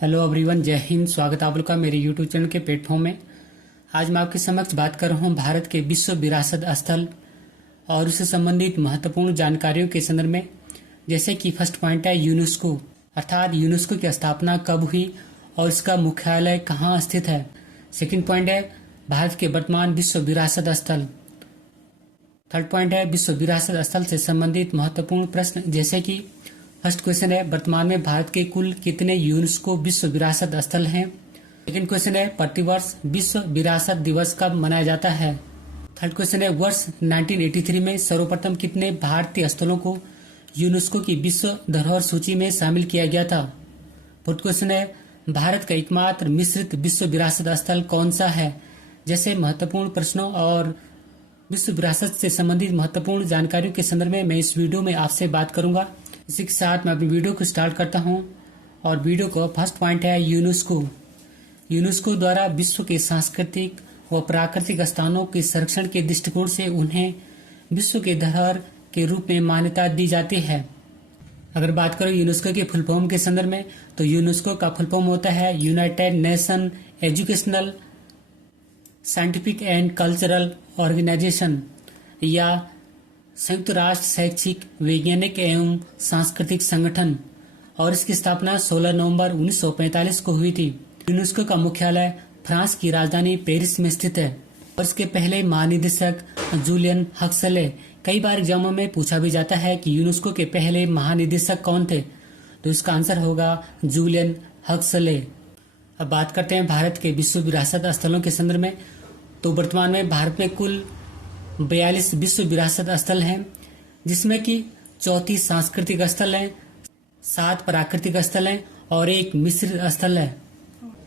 Hello everyone, जय हिंद। स्वागत आप लोग का मेरे यूट्यूब चैनल के प्लेटफॉर्म में। आज मैं आपके समक्ष बात कर रहा हूँ भारत के विश्व विरासत स्थल और उससे संबंधित महत्वपूर्ण जानकारियों के संदर्भ में। जैसे कि फर्स्ट पॉइंट है यूनेस्को, अर्थात यूनेस्को की स्थापना कब हुई और इसका मुख्यालय कहाँ स्थित है। सेकंड पॉइंट है भारत के वर्तमान विश्व विरासत स्थल। थर्ड पॉइंट है विश्व विरासत स्थल से संबंधित महत्वपूर्ण प्रश्न। जैसे कि फर्स्ट क्वेश्चन है वर्तमान में भारत के कुल कितने यूनेस्को विश्व विरासत स्थल हैं। सेकंड क्वेश्चन है प्रतिवर्ष विश्व विरासत दिवस कब मनाया जाता है। थर्ड क्वेश्चन है वर्ष 1983 में सर्वप्रथम कितने भारतीय स्थलों को यूनेस्को की विश्व धरोहर सूची में शामिल किया गया था। फोर्थ क्वेश्चन है भारत का एकमात्र मिश्रित विश्व विरासत स्थल कौन सा है। जैसे महत्वपूर्ण प्रश्नों और विश्व विरासत से संबंधित महत्वपूर्ण जानकारियों के संदर्भ में मैं इस वीडियो में आपसे बात करूंगा। इसी के साथ मैं अपनी वीडियो को स्टार्ट करता हूं और वीडियो को फर्स्ट पॉइंट है यूनेस्को। यूनेस्को द्वारा विश्व के सांस्कृतिक व प्राकृतिक स्थानों के संरक्षण के दृष्टिकोण से उन्हें विश्व के धरोहर के रूप में मान्यता दी जाती है। अगर बात करो यूनेस्को के फुल फॉर्म के संदर्भ में, तो यूनेस्को का फुल फॉर्म होता है United Nation Educational Scientific and Cultural Organisation, या संयुक्त राष्ट्र शैक्षिक, वैज्ञानिक एवं सांस्कृतिक संगठन। और इसकी स्थापना 16 नवंबर 1945 को हुई थी। यूनेस्को का मुख्यालय फ्रांस की राजधानी पेरिस में स्थित है और इसके पहले महानिदेशक जूलियन हक्सले। कई बार एग्जामों में पूछा भी जाता है कि यूनेस्को के पहले महानिदेशक कौन थे, तो इसका आंसर होगा जूलियन हक्सले। अब बात करते हैं भारत के विश्व विरासत स्थलों के संदर्भ में। तो वर्तमान में भारत में कुल 42 विश्व विरासत स्थल हैं, जिसमें कि 34 सांस्कृतिक स्थल हैं, 7 प्राकृतिक स्थल हैं और एक मिश्रित स्थल है।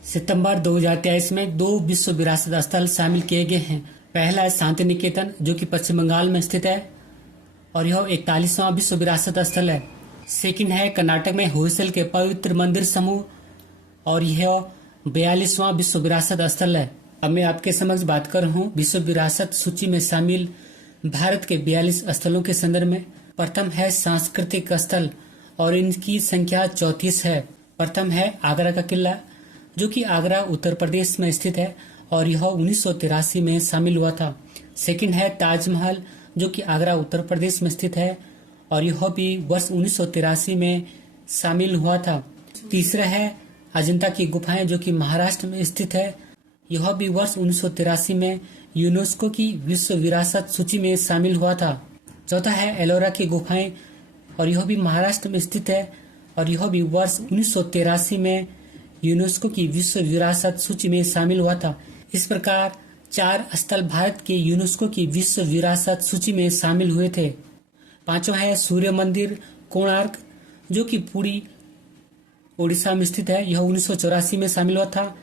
सितंबर 2023 में 2 विश्व विरासत स्थल शामिल किए गए हैं। पहला है शांति निकेतन, जो कि पश्चिम बंगाल में स्थित है और यह 41वां विश्व विरासत स्थल है। सेकंड है कर्नाटक में होयसल के पवित्र मंदिर समूह और यह 42वां विश्व विरासत स्थल है। अब मैं आपके समक्ष बात कर रहा हूँ विश्व विरासत सूची में शामिल भारत के 42 स्थलों के संदर्भ में। प्रथम है सांस्कृतिक स्थल और इनकी संख्या 34 है। प्रथम है आगरा का किला, जो कि आगरा उत्तर प्रदेश में स्थित है और यह 1983 में शामिल हुआ था। सेकंड है ताजमहल, जो कि आगरा उत्तर प्रदेश में स्थित है और यह भी वर्ष 1983 में शामिल हुआ था। तीसरा है अजंता की गुफाएं, जो कि महाराष्ट्र में स्थित है। यह भी वर्ष 1983 में यूनेस्को की विश्व विरासत सूची में शामिल हुआ था। चौथा है एलोरा की गुफाएं और यह भी महाराष्ट्र में स्थित है और यह भी वर्ष 1983 में यूनेस्को की विश्व विरासत सूची में शामिल हुआ था। इस प्रकार 4 स्थल भारत के यूनेस्को की विश्व विरासत सूची में शामिल हुए थे। पांचवा है सूर्य मंदिर कोणार्क, जो कि पुरी ओडिशा में स्थित है। यह 1984 में शामिल हुआ था।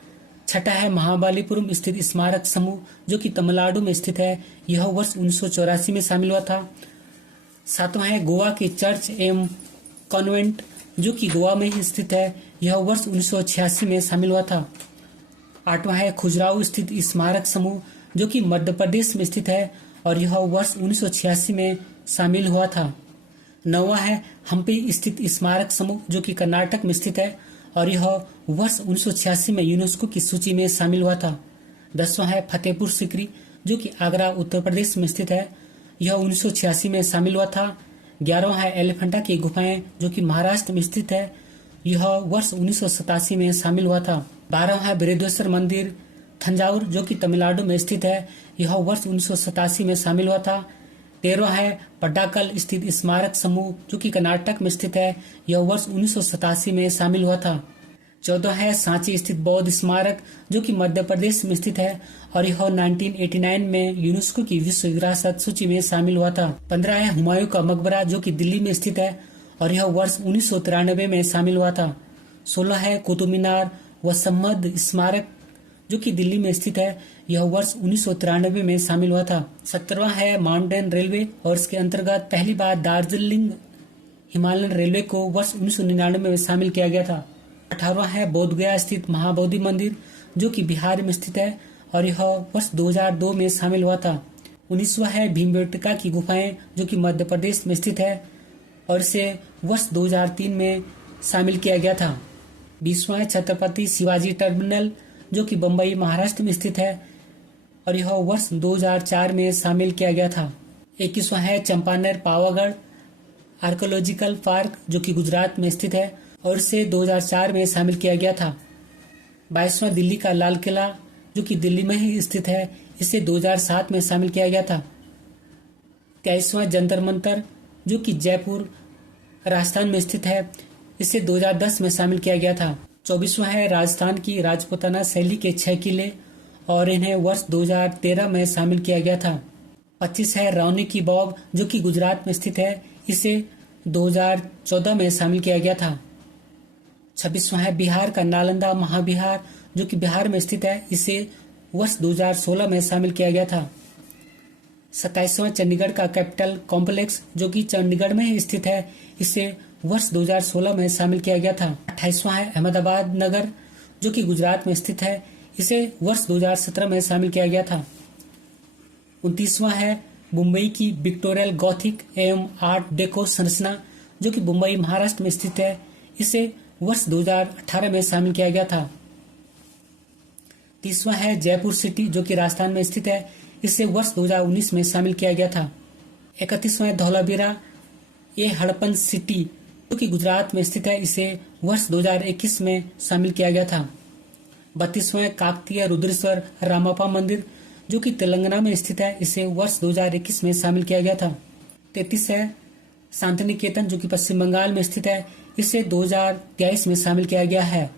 छठा है महाबलीपुरम स्थित स्मारक समूह, जो कि तमिलनाडु में स्थित है। यह वर्ष 1984 में शामिल हुआ था। सातवां है गोवा की चर्च एवं कॉन्वेंट, जो कि गोवा में ही स्थित है। यह वर्ष 1986 में शामिल हुआ था। आठवां है खजुराहो स्थित स्मारक समूह, जो कि मध्य प्रदेश में स्थित है और यह वर्ष 1986 में शामिल हुआ था। नौवां है हम्पी स्थित स्मारक समूह, जो कि कर्नाटक में स्थित है और यह वर्ष 1986 में यूनेस्को की सूची में शामिल हुआ था। 10वां है फतेहपुर सीकरी, जो कि आगरा उत्तर प्रदेश में स्थित है। यह 1986 में शामिल हुआ था। 11वां है एलिफेंटा की गुफाएं, जो कि महाराष्ट्र में स्थित है। यह वर्ष 1987 में शामिल हुआ था। 12वां है बृहदेश्वर मंदिर थंजावुर, जो कि तमिलनाडु में स्थित है। यह वर्ष 1987 में शामिल हुआ था। 13वां है पट्टाकल स्थित स्मारक समूह, जो कि कर्नाटक में स्थित है। यह वर्ष 1987 में शामिल हुआ था। 14वां है सांची स्थित बौद्ध स्मारक, जो कि मध्य प्रदेश में स्थित है और यह 1989 में यूनेस्को की विश्व विरासत सूची में शामिल हुआ था। 15 है हुमायूं का मकबरा, जो कि दिल्ली में स्थित है और यह वर्ष 1993 में शामिल हुआ था। 16 है कुतुब मीनार व सम्मद स्मारक, जो कि दिल्ली में स्थित है। यह वर्ष 1993 में शामिल हुआ था। 17वां है माउंटेन रेलवे और इसके अंतर्गत पहली बार दार्जिलिंग हिमालयन रेलवे को वर्ष 1999 में शामिल किया गया था। 18वां है बोधगया स्थित महाबोधि मंदिर, जो कि बिहार में स्थित है और यह वर्ष 2002 में शामिल हुआ था। 19वां है भीमबेटका की गुफाएं, जो कि मध्य प्रदेश में स्थित है और इसे वर्ष 2003 में शामिल किया गया था। 20वां है छत्रपति शिवाजी टर्मिनल, जो कि बम्बई महाराष्ट्र में स्थित है और यह वर्ष 2004 में शामिल किया गया था। 21वां है चंपानेर पावागढ़ आर्कोलॉजिकल पार्क, जो कि गुजरात में स्थित है और इसे 2004 में शामिल किया गया था। 22वां दिल्ली का लाल किला, जो कि दिल्ली में ही स्थित है, इसे 2007 में शामिल किया गया था। 23वां जंतर मंतर, जो कि जयपुर राजस्थान में स्थित है, इसे 2010 में शामिल किया गया था। 24वां है राजस्थान की राजपूताना शैली के 6 किले और इन्हें वर्ष 2013 में शामिल किया गया था। 25 है रौनी की बौग, जो कि गुजरात में स्थित है, इसे 2014 में शामिल किया गया था। 26वां है बिहार का नालंदा महाविहार, जो कि बिहार में स्थित है, इसे वर्ष 2016 में शामिल किया गया था। 27वां चंडीगढ़ का कैपिटल कॉम्प्लेक्स, जो कि चंडीगढ़ में ही स्थित है, इसे वर्ष 2016 में शामिल किया गया था। 28वां है अहमदाबाद नगर, जो कि गुजरात में स्थित है, इसे वर्ष 2017 में शामिल किया गया था। 29वां है मुंबई की विक्टोरियल गॉथिक एवं आर्ट डेको संरचना, जो कि मुंबई महाराष्ट्र में स्थित है, इसे वर्ष 2018 में शामिल किया गया था। 30वां है जयपुर सिटी, जो कि राजस्थान में स्थित है, इसे वर्ष 2019 में शामिल किया गया था। 31वां है धौलावीरा ये हड़प्पन सिटी, जो कि गुजरात में स्थित है, इसे वर्ष 2021 में शामिल किया गया था। 32वां है काकतीय रुद्रेश्वर रामप्पा मंदिर, जो कि तेलंगाना में स्थित है, इसे वर्ष 2021 में शामिल किया गया था। 33 है शांतिनिकेतन, जो कि पश्चिम बंगाल में स्थित है, इसे 2023 में शामिल किया गया है।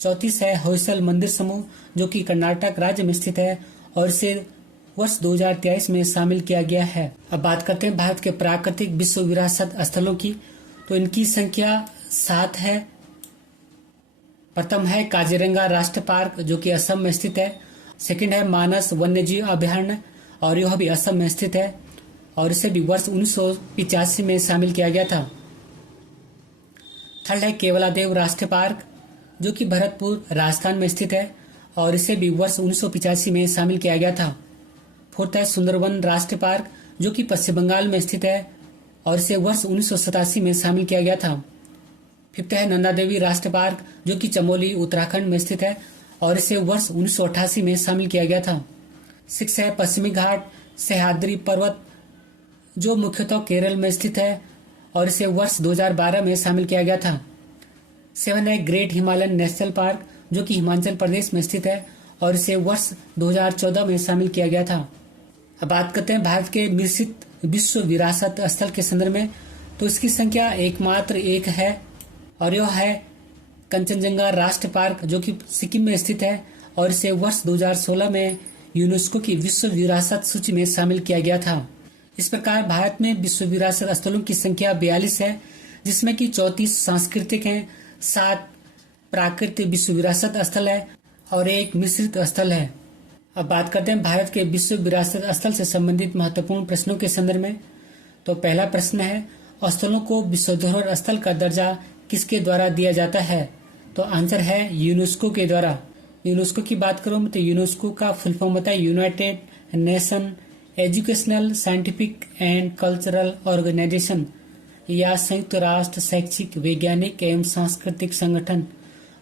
34 है होयसल मंदिर समूह, जो कि कर्नाटक राज्य में स्थित है और इसे वर्ष 2023 में शामिल किया गया है। अब बात करते हैं भारत के प्राकृतिक विश्व विरासत स्थलों की, तो इनकी संख्या 7 है। प्रथम है काजीरंगा राष्ट्रीय पार्क, जो कि असम में स्थित है। सेकंड है मानस वन्यजीव अभयारण्य और यह भी असम में स्थित है और इसे भी वर्ष 1985 में शामिल किया गया था। थर्ड है केवलादेव राष्ट्रीय पार्क, जो कि भरतपुर राजस्थान में स्थित है और इसे भी वर्ष 1985 में शामिल किया गया था। फोर्थ है सुंदरवन राष्ट्रीय पार्क, जो कि पश्चिम बंगाल में स्थित है और इसे वर्ष 1987 में शामिल किया गया था। फिफ्थ है नंदा देवी राष्ट्रीय पार्क, जो कि चमोली उत्तराखंड में स्थित है और इसे वर्ष 1988 में शामिल किया गया था। सिक्स है पश्चिमी घाट सह्याद्री पर्वत, जो मुख्यतः केरल में स्थित है और इसे वर्ष 2012 में शामिल किया गया था। 7 है ग्रेट हिमालयन नेशनल पार्क, जो कि हिमाचल प्रदेश में स्थित है और इसे वर्ष 2014 में शामिल किया गया था। अब बात करते हैं भारत के मिश्रित विश्व विरासत स्थल के संदर्भ में, तो इसकी संख्या एकमात्र एक है और यह है कंचनजंगा राष्ट्रीय पार्क, जो कि सिक्किम में स्थित है और इसे वर्ष 2016 में यूनेस्को की विश्व विरासत सूची में शामिल किया गया था। इस प्रकार भारत में विश्व विरासत स्थलों की संख्या 42 है, जिसमें कि 34 सांस्कृतिक हैं, 7 प्राकृतिक विश्व विरासत स्थल है और एक मिश्रित स्थल है। अब बात करते हैं भारत के विश्व विरासत स्थल से संबंधित महत्वपूर्ण प्रश्नों के संदर्भ में। तो पहला प्रश्न है स्थलों को विश्व धरोहर स्थल का दर्जा किसके द्वारा दिया जाता है? तो आंसर है यूनेस्को के द्वारा। यूनेस्को की बात करूं तो यूनेस्को का फुल फॉर्म होता है United Nation Educational Scientific and Cultural Organisation, या संयुक्त राष्ट्र शैक्षिक वैज्ञानिक एवं सांस्कृतिक संगठन,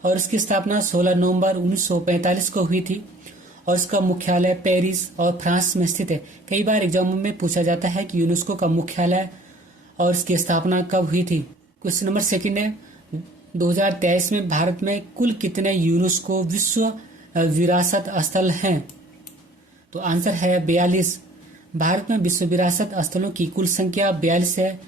और इसकी स्थापना 16 नवंबर 1945 को हुई थी और इसका मुख्यालय पेरिस और फ्रांस में स्थित है। कई बार एग्जाम में पूछा जाता है कि यूनेस्को का मुख्यालय और इसकी स्थापना कब हुई थी। क्वेश्चन नंबर सेकंड है 2023 में भारत में कुल कितने यूनेस्को विश्व विरासत स्थल हैं? तो आंसर है 42। भारत में विश्व विरासत स्थलों की कुल संख्या 42 है,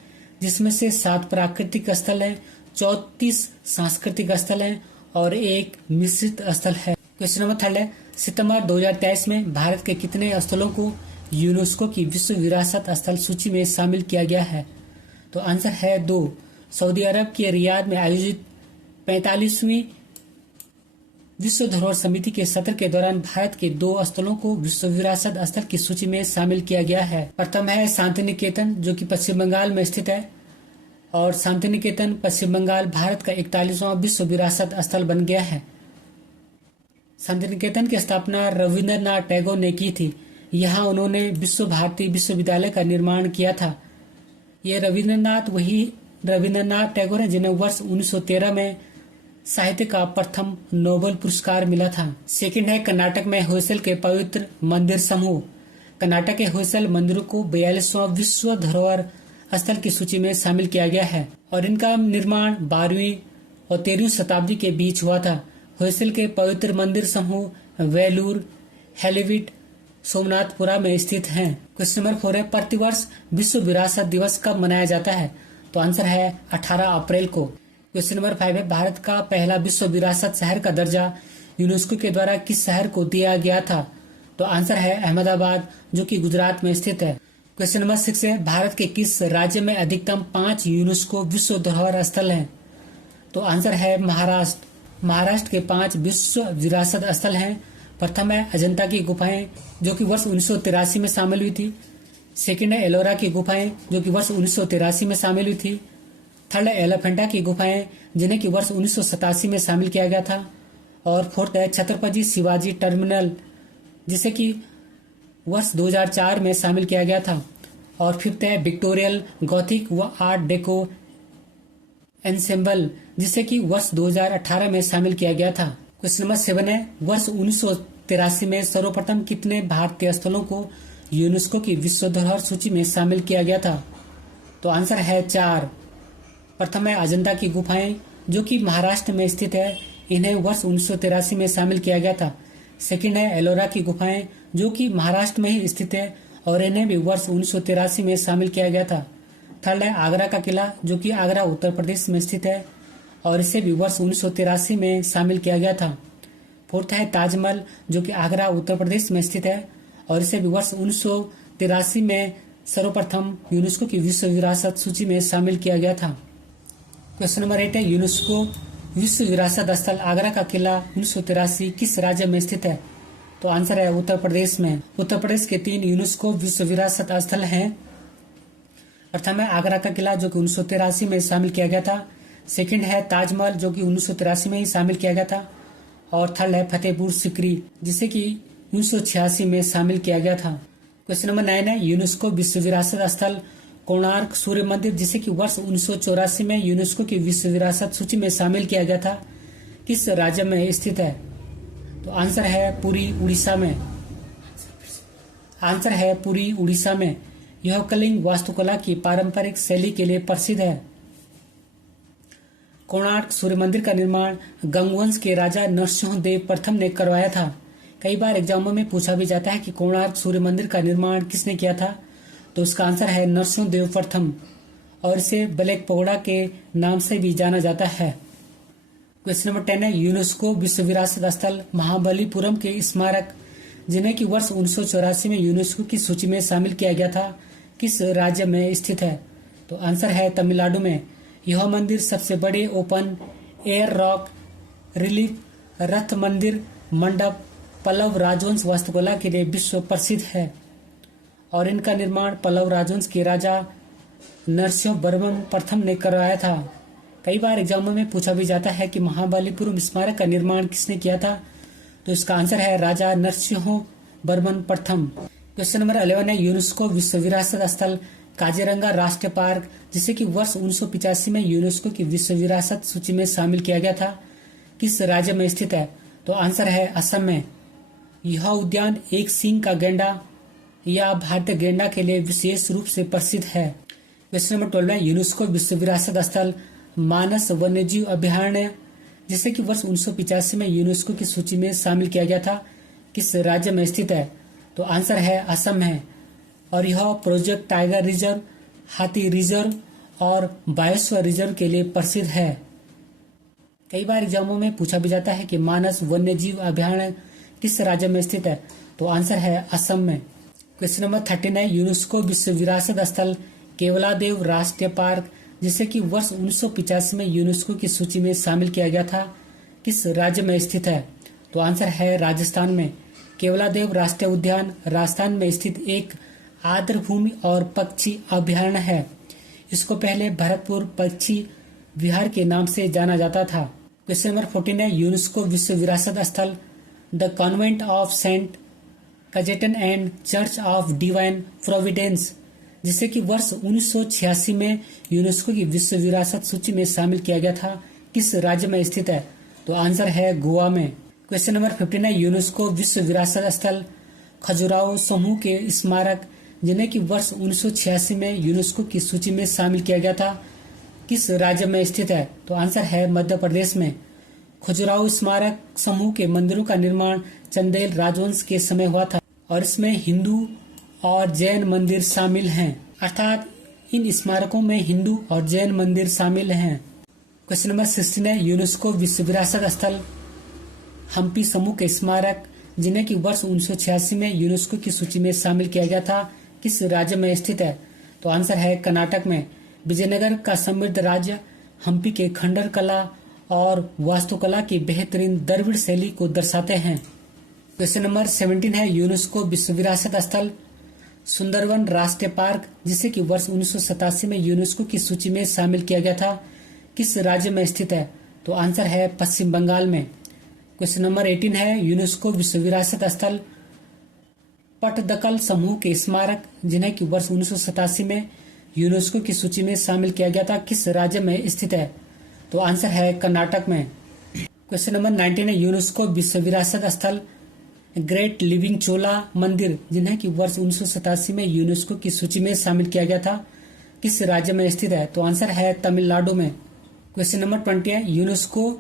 जिसमें से 7 प्राकृतिक स्थल हैं, 34 सांस्कृतिक स्थल हैं और एक मिश्रित स्थल है। क्वेश्चन नंबर थर्ड है सितंबर 2023 में भारत के कितने स्थलों को यूनेस्को की विश्व विरासत स्थल सूची में शामिल किया गया है? तो आंसर है 2। सऊदी अरब के रियाद में आयोजित 45वीं विश्व धरोहर समिति के सत्र के दौरान भारत के 2 स्थलों को विश्व विरासत स्थल की सूची में शामिल किया गया है। प्रथम है शांति निकेतन, जो कि पश्चिम बंगाल में स्थित है और शांति निकेतन पश्चिम बंगाल भारत का 41वां विश्व विरासत स्थल बन गया है। शांति निकेतन की स्थापना रविंद्रनाथ टैगोर ने की थी। यहाँ उन्होंने विश्व भारती विश्वविद्यालय का निर्माण किया था। ये रविंद्रनाथ वही रविंद्रनाथ टैगोर हैं जिन्हें वर्ष 1913 में साहित्य का प्रथम नोबेल पुरस्कार मिला था। सेकंड है कर्नाटक में होयसल के पवित्र मंदिर समूह। कर्नाटक के होयसल मंदिरों को 42वां विश्व धरोहर स्थल की सूची में शामिल किया गया है और इनका निर्माण 12वीं और 13वीं शताब्दी के बीच हुआ था। होयसल के पवित्र मंदिर समूह वेलूर, हेलीविट, सोमनाथपुरा में स्थित हैं। क्वेश्चन नंबर 4 है प्रतिवर्ष विश्व विरासत दिवस कब मनाया जाता है? तो आंसर है 18 अप्रैल को। क्वेश्चन नंबर 5 है भारत का पहला विश्व विरासत शहर का दर्जा यूनेस्को के द्वारा किस शहर को दिया गया था? तो आंसर है अहमदाबाद, जो कि गुजरात में स्थित है। क्वेश्चन नंबर 6 है भारत के किस राज्य में अधिकतम 5 यूनेस्को विश्व धरोहर स्थल हैं? तो आंसर है महाराष्ट्र। महाराष्ट्र के 5 विश्व विरासत स्थल हैं। प्रथम है अजंता की गुफाएं, जो कि वर्ष 1983 में शामिल हुई थी। सेकंड है एलोरा की गुफाएं, जो कि वर्ष 1983 में शामिल हुई थी। थर्ड है एलिफेंटा की गुफाएं, जिन्हें कि वर्ष 1987 में शामिल किया गया था। और फोर्थ है छत्रपति शिवाजी टर्मिनल, जिसे कि वर्ष 2004 में शामिल किया गया था। और फिफ्थ है विक्टोरियल, गॉथिक व आर्ट डेको एंसेम्बल, जिसे कि वर्ष 2018 में शामिल किया गया था। क्वेश्चन नंबर 7 है वर्ष 1983 में सर्वप्रथम कितने भारतीय स्थलों को यूनेस्को की विश्व धरोहर सूची में शामिल किया गया था? तो आंसर है 4। प्रथम है अजंता की गुफाएं, जो कि महाराष्ट्र में स्थित है। इन्हें वर्ष 1983 में शामिल किया गया था। सेकंड है एलोरा की गुफाएं, जो कि महाराष्ट्र में ही स्थित है और इन्हें भी वर्ष 1983 में शामिल किया गया था। थर्ड है आगरा का किला, जो कि आगरा उत्तर प्रदेश में स्थित है और इसे भी वर्ष 1983 में शामिल किया गया था। फोर्थ है ताजमहल, जो कि आगरा उत्तर प्रदेश में स्थित है और इसे भी वर्ष 1983 में सर्वप्रथम यूनेस्को की विश्व विरासत सूची में शामिल किया गया था। क्वेश्चन नंबर 8 है यूनेस्को विश्व विरासत स्थल आगरा का किला 1983 किस राज्य में स्थित है? तो आंसर है उत्तर प्रदेश में। उत्तर प्रदेश के 3 यूनेस्को विश्व विरासत स्थल हैं। प्रथम है आगरा का किला, जो कि 1983 में शामिल किया गया था। सेकंड है ताजमहल, जो कि 1983 में ही शामिल किया गया था। और थर्ड है फतेहपुर सिकरी, जिसे कि 1986 में शामिल किया गया था। क्वेश्चन नंबर 9 है यूनेस्को विश्व विरासत स्थल कोणार्क सूर्य मंदिर, जिसे कि वर्ष 1984 में यूनेस्को की विश्व विरासत सूची में शामिल किया गया था, किस राज्य में स्थित है? तो आंसर है पुरी, उड़ीसा में। आंसर है पुरी, उड़ीसा में। यह कलिंग वास्तुकला की पारंपरिक शैली के लिए प्रसिद्ध है। कोणार्क सूर्य मंदिर का निर्माण गंगवंश के राजा नरसिंह देव प्रथम ने करवाया था। कई बार एग्जामों में पूछा भी जाता है कि कोणार्क सूर्य मंदिर का निर्माण किसने किया था? तो उसका आंसर है नरसिंह देव प्रथम और इसे ब्लैक पगोड़ा के नाम से भी जाना जाता है। क्वेश्चन नंबर 10 है यूनेस्को विश्व विरासत स्थल महाबलीपुरम के स्मारक, जिन्हें कि वर्ष 1984 में यूनेस्को की सूची में शामिल किया गया था, किस राज्य में स्थित है? तो आंसर है तमिलनाडु में। यह मंदिर सबसे बड़े ओपन एयर रॉक रिलीफ रथ मंदिर मंडप पल्लव राजवंश वास्तुकला के लिए विश्व प्रसिद्ध है और इनका निर्माण पल्लव राजवंश के राजा नरसिंहवर्मन प्रथम ने करवाया था। कई बार एग्जामों में पूछा भी जाता है कि महाबलीपुरम स्मारक का निर्माण किसने किया था? तो इसका आंसर है राजा नरसिंहवर्मन प्रथम। क्वेश्चन नंबर 11 है यूनेस्को विश्व विरासत स्थल काजीरंगा राष्ट्रीय पार्क, जिसे कि वर्ष 1985 में यूनेस्को की विश्व विरासत सूची में शामिल किया गया था, किस राज्य में स्थित है? तो आंसर है असम में। यह उद्यान एक सींग का गैंडा या भारतीय गैंडा के लिए विशेष रूप से प्रसिद्ध है। क्वेश्चन नंबर 12 है यूनेस्को विश्व विरासत स्थल मानस वन्यजीव अभयारण्य, जिसे कि वर्ष 1985 में यूनेस्को की सूची में शामिल किया गया था, किस राज्य में स्थित है? तो आंसर है असम है और यह प्रोजेक्ट टाइगर रिजर्व, हाथी रिजर्व और बायोस्फीयर रिजर्व के लिए प्रसिद्ध है। कई बार एग्जामों में पूछा भी जाता है कि मानस वन्यजीव अभयारण्य किस राज्य में स्थित है? तो आंसर है असम में। क्वेश्चन नंबर 13 है यूनेस्को विश्व विरासत स्थल केवलादेव राष्ट्रीय पार्क, जिसे कि वर्ष 1985 में यूनेस्को की सूची में शामिल किया गया था, किस राज्य में स्थित है? तो आंसर है राजस्थान में। केवलादेव राष्ट्रीय उद्यान राजस्थान में स्थित एक आर्द्रभूमि और पक्षी अभयारण्य है। इसको पहले भरतपुर पक्षी विहार के नाम से जाना जाता था। क्वेश्चन नंबर 14 है यूनेस्को विश्व विरासत स्थल the convent of saint Cajetan and church of divine providence, जिसे कि वर्ष 1986 में यूनेस्को की विश्व विरासत सूची में शामिल किया गया था, किस राज्य में स्थित है? तो आंसर है गोवा में। क्वेश्चन नंबर 15 है, यूनेस्को विश्व विरासत स्थल खजुराहो समूह के स्मारक जिन्हें कि वर्ष 1986 में यूनेस्को की सूची में शामिल किया गया था, किस राज्य में स्थित है? तो आंसर है मध्य प्रदेश में। खजुराहो स्मारक समूह के मंदिरों का निर्माण चंदेल राजवंश के समय हुआ था और इसमें हिंदू और जैन मंदिर शामिल हैं, अर्थात इन स्मारकों में हिंदू और जैन मंदिर शामिल हैं। क्वेश्चन नंबर 16 है, यूनेस्को विश्व विरासत स्थल हम्पी समूह के स्मारक जिन्हें कि वर्ष 1986 में यूनेस्को की सूची में शामिल किया गया था, किस राज्य में स्थित है? तो आंसर है कर्नाटक में। विजयनगर का समृद्ध राज्य हम्पी के खंडर कला और वास्तुकला की बेहतरीन द्रविड़ शैली को दर्शाते हैं। क्वेश्चन नंबर 17 है, यूनेस्को विश्व विरासत स्थल सुंदरवन राष्ट्रीय पार्क जिसे कि वर्ष 1987 में यूनेस्को की सूची में शामिल किया गया था, किस राज्य में स्थित है? तो आंसर है पश्चिम बंगाल में। क्वेश्चन नंबर 18 है, यूनेस्को विश्व विरासत स्थल पटदकल समूह के स्मारक जिन्हें कि वर्ष 1987 में यूनेस्को की सूची में शामिल किया गया था, किस राज्य में स्थित है? तो आंसर है कर्नाटक में। क्वेश्चन नंबर 19 है, यूनेस्को विश्व विरासत स्थल ग्रेट लिविंग चोला मंदिर जिन्हें कि वर्ष 1987 में यूनेस्को की सूची में शामिल किया गया था, किस राज्य में स्थित है? तो आंसर है तमिलनाडु में। क्वेश्चन नंबर 20 है, यूनेस्को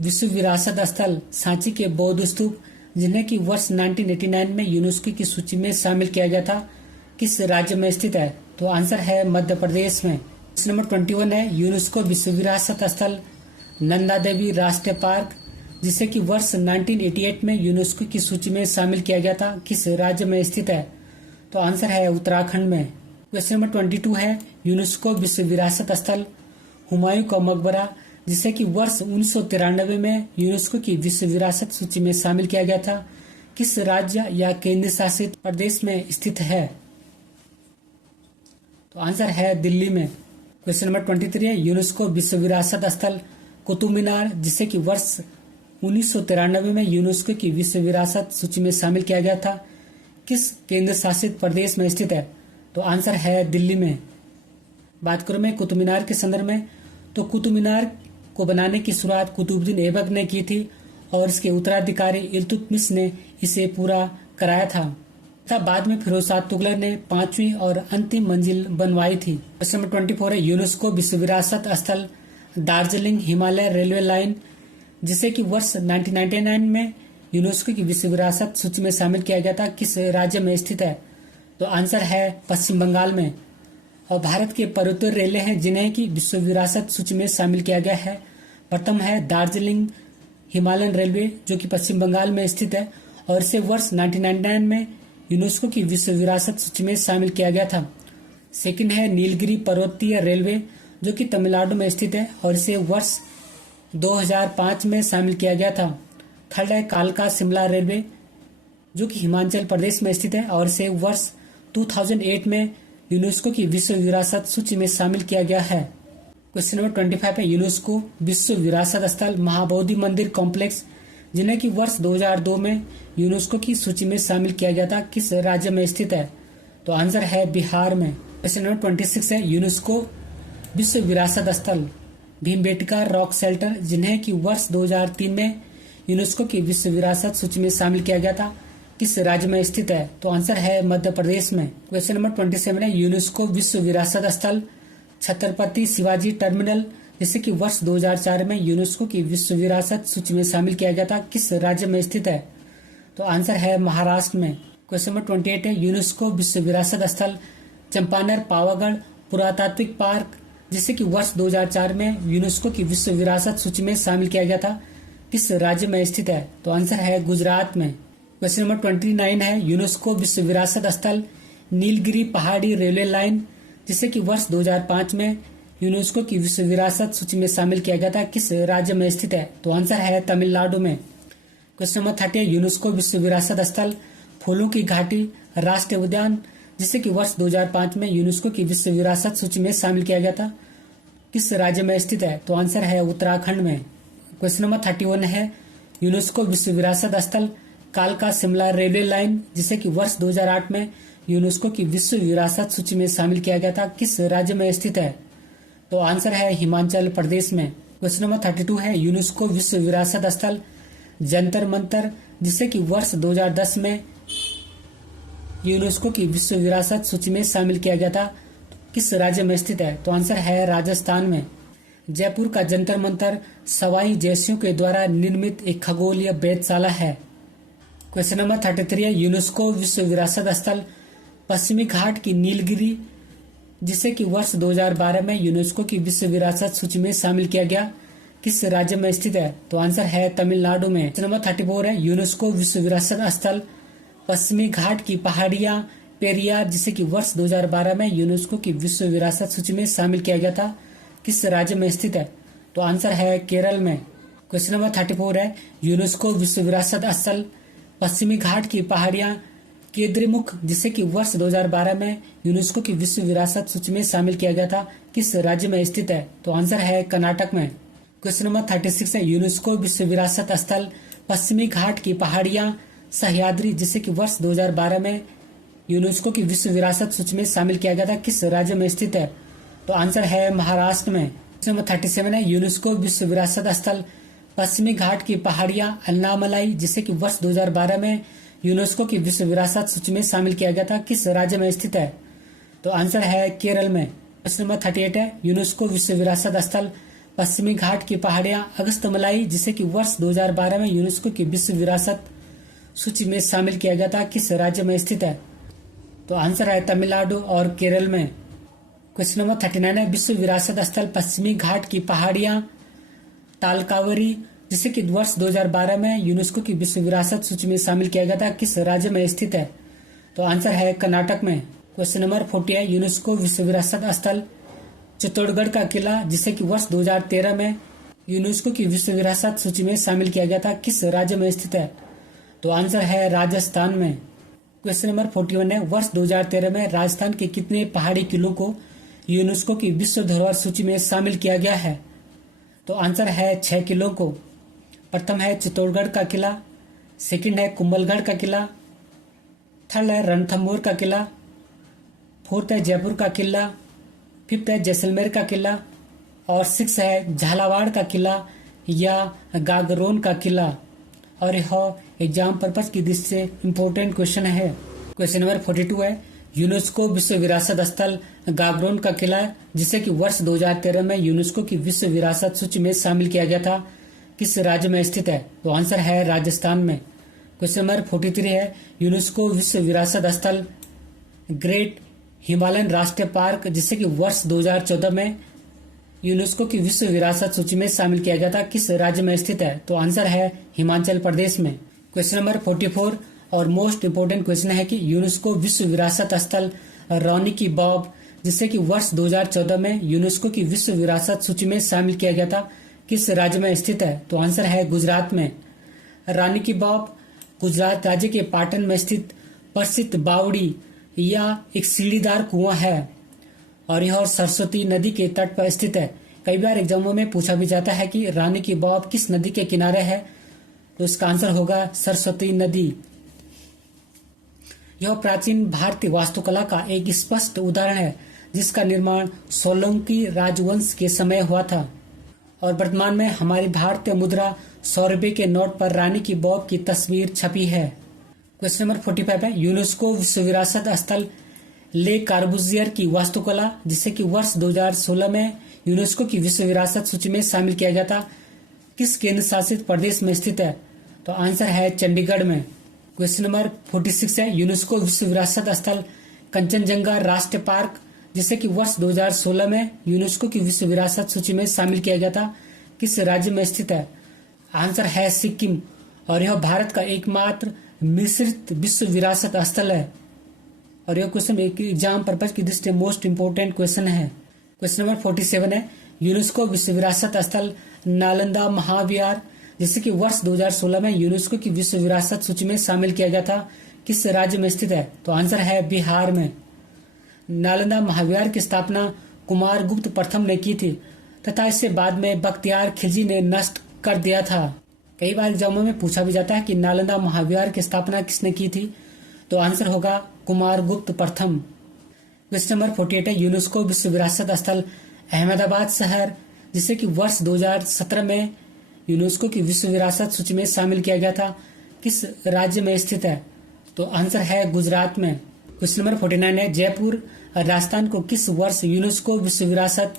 विश्व विरासत स्थल सांची के बौद्ध स्तूप जिन्हें कि वर्ष 1989 में यूनेस्को की सूची में शामिल किया गया था, किस राज्य में स्थित है? तो आंसर है मध्य प्रदेश में। क्वेश्चन नंबर 21 है, यूनेस्को विश्व विरासत स्थल नंदा देवी राष्ट्रीय पार्क जिसे कि वर्ष 1988 में यूनेस्को की सूची में शामिल किया गया था, किस राज्य में स्थित है? तो आंसर है उत्तराखंड में। क्वेश्चन नंबर 22 है, यूनेस्को विश्व विरासत स्थल हुमायूं का मकबरा जिसे कि वर्ष 1993 में यूनेस्को की विश्व विरासत सूची में शामिल किया गया था, किस राज्य या केंद्र शासित प्रदेश में स्थित है? तो आंसर है दिल्ली में। क्वेश्चन नंबर 23 है, यूनेस्को विश्व विरासत स्थल कुतुब मीनार जिसे कि वर्ष 1993 में यूनेस्को की विश्व विरासत सूची में शामिल किया गया था, किस केंद्र शासित प्रदेश में स्थित है? तो आंसर है दिल्ली में। बात करूं मैं कुतुब मीनार के संदर्भ में, तो कुतुब मीनार को बनाने की शुरुआत कुतुबुद्दीन ऐबक ने की थी और इसके उत्तराधिकारी इल्तुतमिश ने इसे पूरा कराया था तथा बाद में फिरोज शाह तुगलक ने 5वीं और अंतिम मंजिल बनवाई थी। क्वेश्चन नंबर 24 है, यूनेस्को विश्व विरासत स्थल दार्जिलिंग हिमालय रेलवे लाइन जिसे कि वर्ष 1999 में यूनेस्को की विश्व विरासत सूची में शामिल किया गया था, किस राज्य में स्थित है? तो आंसर है पश्चिम बंगाल में। और भारत के पर्वतीय रेलवे हैं जिन्हें की विश्व विरासत सूची में शामिल किया गया है। प्रथम है दार्जिलिंग हिमालयन रेलवे जो कि पश्चिम बंगाल में स्थित है और इसे वर्ष 1999 में यूनेस्को की विश्व विरासत सूची में शामिल किया गया था। सेकंड है नीलगिरी पर्वतीय रेलवे जो कि तमिलनाडु में स्थित है और इसे वर्ष 2005 में शामिल किया गया था। थर्ड है कालका शिमला रेलवे जो कि हिमाचल प्रदेश में स्थित है और इसे वर्ष 2008 में यूनेस्को की विश्व विरासत सूची में शामिल किया गया है। क्वेश्चन नंबर 25 है, यूनेस्को विश्व विरासत स्थल महाबोधि मंदिर कॉम्प्लेक्स जिन्हें कि वर्ष 2002 में यूनेस्को की सूची में शामिल किया गया था, किस राज्य में स्थित है? तो आंसर है बिहार में। क्वेश्चन नंबर 26 है, यूनेस्को विश्व विरासत स्थल भीमबेटका रॉक शेल्टर जिन्हें कि वर्ष 2003 में यूनेस्को की विश्व विरासत सूची में शामिल किया गया था, किस राज्य में स्थित है? तो आंसर है मध्य प्रदेश में। क्वेश्चन नंबर 27 है, यूनेस्को विश्व विरासत स्थल छत्रपति शिवाजी टर्मिनल जिसे कि वर्ष 2004 में यूनेस्को की विश्व विरासत सूची में शामिल किया गया था, किस राज्य में स्थित है? तो आंसर है महाराष्ट्र में। क्वेश्चन नंबर 28 है, यूनेस्को विश्व विरासत स्थल चंपानेर पावागढ़ पुरातात्विक पार्क जिसे कि वर्ष 2004 में यूनेस्को की विश्व विरासत सूची में शामिल किया गया था, किस राज्य में स्थित है? तो आंसर है गुजरात में। क्वेश्चन नंबर 29 है, यूनेस्को विश्व विरासत स्थल नीलगिरी पहाड़ी रेलवे लाइन जिसे कि वर्ष 2005 में यूनेस्को की विश्व विरासत सूची में शामिल किया गया था, किस राज्य में स्थित है? तो आंसर है तमिलनाडु में। क्वेश्चन नंबर 30 है, यूनेस्को विश्व विरासत स्थल फूलों की घाटी राष्ट्रीय उद्यान जिसे कि वर्ष 2005 में यूनेस्को की विश्व विरासत सूची में शामिल किया गया था, किस राज्य में स्थित है? तो आंसर है उत्तराखंड में। क्वेश्चन नंबर 31 है, यूनेस्को विश्व विरासत स्थल कालका शिमला रेलवे लाइन जिसे कि वर्ष 2008 में यूनेस्को की विश्व विरासत सूची में शामिल किया गया था, किस राज्य में स्थित है? तो आंसर है हिमाचल प्रदेश में। क्वेश्चन नंबर 32 है यूनेस्को विश्व विरासत स्थल जंतर मंतर, जिसे कि वर्ष 2010 में यूनेस्को की विश्व विरासत सूची में शामिल किया गया था, किस राज्य में स्थित है? तो आंसर है राजस्थान में। जयपुर का जंतर मंतर सवाई जयसिंह के द्वारा निर्मित एक खगोलीय वेधशाला है। क्वेश्चन नंबर 33 है यूनेस्को विश्व विरासत स्थल पश्चिमी घाट की नीलगिरी, जिसे कि वर्ष 2012 में यूनेस्को की विश्व विरासत सूची में शामिल किया गया, किस राज्य में स्थित है? तो आंसर है तमिलनाडु में। क्वेश्चन नंबर 34 है यूनेस्को विश्व विरासत स्थल पश्चिमी घाट की पहाड़ियां पेरियार, जिसे कि वर्ष 2012 में यूनेस्को की विश्व विरासत सूची में शामिल किया गया था, किस राज्य में स्थित है? तो आंसर है केरल में। क्वेश्चन नंबर 34 है यूनेस्को विश्व विरासत स्थल पश्चिमी घाट की पहाड़ियां केद्रीमुख, जिसे कि वर्ष 2012 में यूनेस्को की विश्व विरासत सूची में शामिल किया गया था, किस राज्य में स्थित है? तो आंसर है कर्नाटक में। क्वेश्चन नंबर 36 है यूनेस्को विश्व विरासत स्थल पश्चिमी घाट की पहाड़ियां सह्याद्री, जिसे कि वर्ष 2012 में यूनेस्को की विश्व विरासत सूची में शामिल किया गया था, किस राज्य में स्थित है? तो आंसर है महाराष्ट्र में। क्वेश्चन नंबर 37 है यूनेस्को विश्व विरासत स्थल पश्चिमी घाट की पहाड़ियां अन्नामलाई, जिसे कि वर्ष 2012 में यूनेस्को की विश्व विरासत सूची में शामिल किया गया था, किस राज्य में स्थित है? तो आंसर है केरल में। क्वेश्चन नंबर 38 है यूनेस्को विश्व विरासत स्थल पश्चिमी घाट की पहाड़ियां अगस्तमलाई, जिसे कि वर्ष 2012 में यूनेस्को की विश्व विरासत सूची में शामिल किया गया था, किस राज्य में स्थित है? तो आंसर है तमिलनाडु और केरल में। क्वेश्चन नंबर 39 है विश्व विरासत स्थल पश्चिमी घाट की पहाड़ियां तालकावरी, जिसे कि वर्ष 2012 में यूनेस्को की विश्व विरासत सूची में शामिल किया गया था, किस राज्य में स्थित है? तो आंसर है कर्नाटक में। क्वेश्चन नंबर 40 है यूनेस्को विश्व विरासत स्थल चित्तौड़गढ़ का किला, जिसे कि वर्ष 2013 में यूनेस्को की विश्व विरासत सूची में शामिल किया गया था, किस राज्य में स्थित है? तो आंसर है राजस्थान में। क्वेश्चन नंबर 41 है वर्ष 2013 में राजस्थान के कितने पहाड़ी किलों को यूनेस्को की विश्व धरोहर सूची में शामिल किया गया है? तो आंसर है 6 किलों को। प्रथम है चित्तौड़गढ़ का किला, सेकंड है कुंभलगढ़ का किला, थर्ड है रणथंभौर का किला, फोर्थ है जयपुर का किला, फिफ्थ है जैसलमेर का किला और सिक्स है झालावाड़ का किला या गागरोन का किला। और यह एग्जाम पर्पज की दृष्टि से इम्पोर्टेंट क्वेश्चन है। क्वेश्चन नंबर 42 है यूनेस्को विश्व विरासत स्थल गागरोन का किला, जिसे कि वर्ष 2013 में यूनेस्को की विश्व विरासत सूची में शामिल किया गया था, किस राज्य में स्थित है? तो आंसर है राजस्थान में। क्वेश्चन नंबर 43 है यूनेस्को विश्व विरासत स्थल ग्रेट हिमालयन राष्ट्रीय पार्क, जिसे कि वर्ष 2014 में यूनेस्को की विश्व विरासत सूची में शामिल किया गया था, किस राज्य में स्थित है? तो आंसर है हिमाचल प्रदेश में। क्वेश्चन नंबर 44 और मोस्ट इम्पोर्टेंट क्वेश्चन है कि यूनेस्को विश्व विरासत स्थल रॉनी की बॉब, जिसे कि वर्ष 2014 में यूनेस्को की विश्व विरासत सूची में शामिल किया गया था, किस राज्य में स्थित है? तो आंसर है गुजरात में। रानी की बॉब गुजरात राज्य के पाटन में स्थित प्रसिद्ध बावड़ी या एक सीढ़ीदार कुआं है और यह सरस्वती नदी के तट पर स्थित है। कई बार एग्जामों में पूछा भी जाता है कि रानी की बॉब किस नदी के किनारे है, तो इसका आंसर होगा सरस्वती नदी। यह प्राचीन भारतीय वास्तुकला का एक स्पष्ट उदाहरण है, जिसका निर्माण सोलंकी राजवंश के समय हुआ था और वर्तमान में हमारी भारतीय मुद्रा 100 रुपए के नोट पर रानी की बॉब की तस्वीर छपी है। क्वेश्चन नंबर 45 है यूनेस्को विश्व विरासत स्थल ले कार्बुजियर की वास्तुकला, जिसे कि वर्ष 2016 में यूनेस्को की विश्व विरासत सूची में शामिल किया गया था, किस केंद्र शासित प्रदेश में स्थित है? तो आंसर है चंडीगढ़ में। क्वेश्चन नंबर 46 है यूनेस्को विश्व विरासत स्थल कंचनजंगा राष्ट्रीय पार्क, जिसे कि वर्ष 2016 में यूनेस्को की विश्व विरासत सूची में शामिल किया गया था, किस राज्य में स्थित है? आंसर है सिक्किम और यह भारत का एकमात्र मिश्रित विश्व विरासत स्थल है और यह क्वेश्चन एक एग्जाम पर्पज की दृष्टि से मोस्ट इम्पोर्टेंट क्वेश्चन है। क्वेश्चन नंबर 47 है यूनेस्को विश्व विरासत स्थल नालंदा महाविहार, जिसे कि वर्ष 2016 में यूनेस्को की विश्व विरासत सूची में शामिल किया गया था, किस राज्य में स्थित है? तो आंसर है बिहार में। नालंदा महाविहार की स्थापना कुमारगुप्त प्रथम ने की थी तथा इसे बाद में बख्तियार खिलजी ने नष्ट कर दिया था। कई बार एग्जामों में पूछा भी जाता है कि नालंदा महाविहार की स्थापना किसने की थी, तो आंसर होगा कुमारगुप्त प्रथम। क्वेश्चन नंबर 48 है यूनेस्को विश्व विरासत स्थल अहमदाबाद शहर, जिसे कि वर्ष 2017 में यूनेस्को की विश्व विरासत सूची में शामिल किया गया था, किस राज्य में स्थित है? तो आंसर है गुजरात में। क्वेश्चन नंबर 49 है, जयपुर राजस्थान को किस वर्ष यूनेस्को विश्व विरासत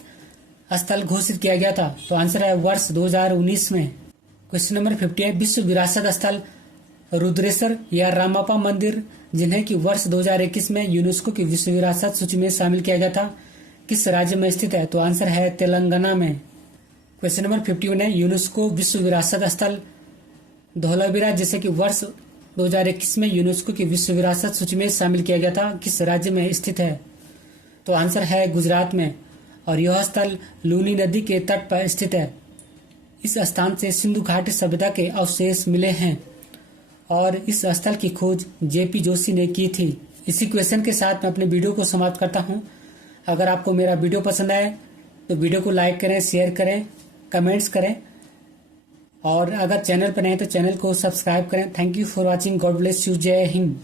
स्थल घोषित किया गया था? तो आंसर है वर्ष 2019 में। क्वेश्चन नंबर 50 है, विश्व विरासत स्थल रुद्रेश्वर या रामप्पा मंदिर जिन्हें कि वर्ष 2021 में यूनेस्को की विश्व विरासत सूची में शामिल किया गया था, किस राज्य में स्थित है? तो आंसर है तेलंगाना में। क्वेश्चन नंबर 51 है, यूनेस्को विश्व विरासत स्थल धौलावीरा जिसे कि वर्ष 2021 में यूनेस्को की विश्व विरासत सूची में शामिल किया गया था, किस राज्य में स्थित है? तो आंसर है गुजरात में, और यह स्थल लूनी नदी के तट पर स्थित है। इस स्थान से सिंधु घाटी सभ्यता के अवशेष मिले हैं और इस स्थल की खोज जेपी जोशी ने की थी। इसी क्वेश्चन के साथ मैं अपने वीडियो को समाप्त करता हूं। अगर आपको मेरा वीडियो पसंद आए तो वीडियो को लाइक करें, शेयर करें, कमेंट्स करें, और अगर चैनल पर नए तो चैनल को सब्सक्राइब करें। Thank you for watching. God bless you. जय हिंद।